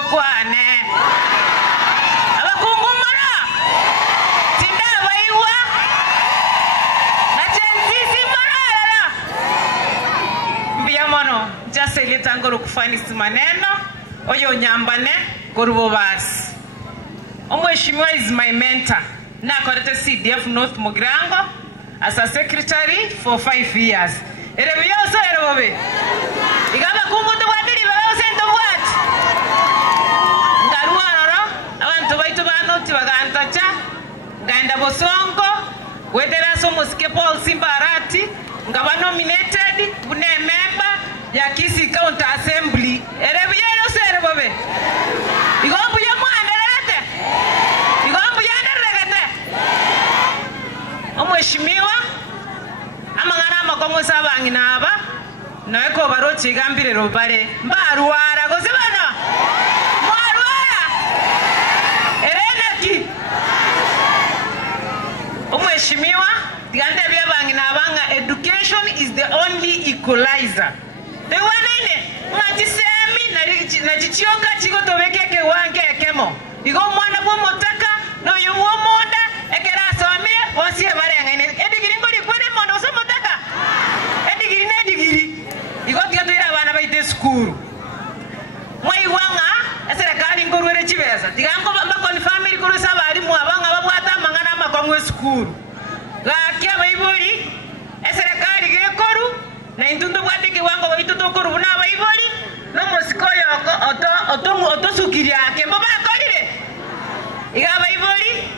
kwane abakungumara tinda baiwa na chenzisi marala mbia mono jase litangoro kufanisi maneno oyo nyambane gorubo basi. Omweshimiwa is my mentor. Na korete CDF North Mugirango as a secretary for 5 years. Erebiyoso erebobe. Igaba kungutu wadiri baba sento what? Ngaruaroro abantu baitu banoti bagantacha ngaenda bosongo wedera so musike Paul Simbarati ngaba nominated bune member ya Kisii County Assembly. Erebiyoso erebobe. Igombu ya mwanderete. Igombu ya nderete. Omweshimiwa amangana amakongo sabangi naba noeko barochi gambire robare mbarwara gozebana mwarwara erenaki omweshimiwa digande byabangi nabanga education is the only equalizer. The one ine ngajisemi na chichionga chiko tobekeke wange ekemo igo mwana bwo motaka no yuwo monda ekera somire osie barenga ine edigiri ngori kwene mondo so motaka edigiri ne digiri igo tigatira abana baite school mwai wanga eserikali ngorwere chibeza tigango bamba family kuru sabali mu abanga babwata mangana makongwe school gakia baibori eserikali gekoru na intundo bwatiki wango baitu tokoru buna baibori no mosikoyo oto sukiri yake mboba akorire iga baibori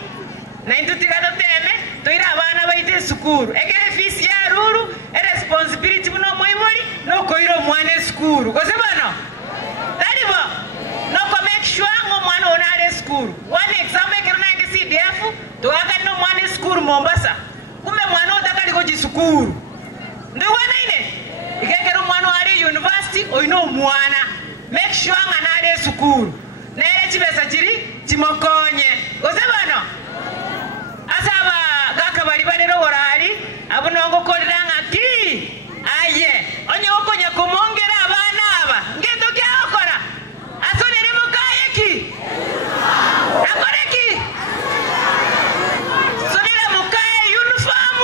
na intuti gato teme toira abana baite school egere fees ya ruru responsibility buno moibori no koiro mwane school kose bano talibo no ko make sure ngo mwana onare school one exam ekero na CDF to aka no mwane school Mombasa kume mwana otakali ko school ndo wana ine igekero mwana ari university oino mwana make sure nganare school nere chibesa chiri chimokonye kose bano asaba gakabali balero orali abunongo kodiranga ki aye onye okonya kumongera abana aba ngendo kyakora asonere mukaye ki akore ki sonere mukaye uniform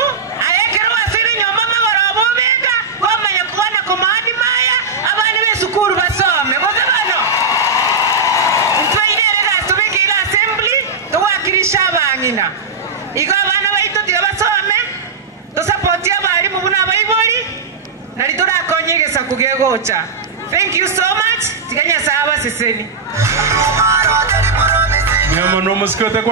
ayekero asiri nyoma magoro bobeka komanya kubona komandi maya abana be sukuru basome kose bano ntwaire rasubike ila assembly twakirisha abangina igo abana baito tigabasome to support abali mu buna baibori nali turakonyegesa kugegocha. Thank you so much tiganya saba seseni. Nyama no muskota.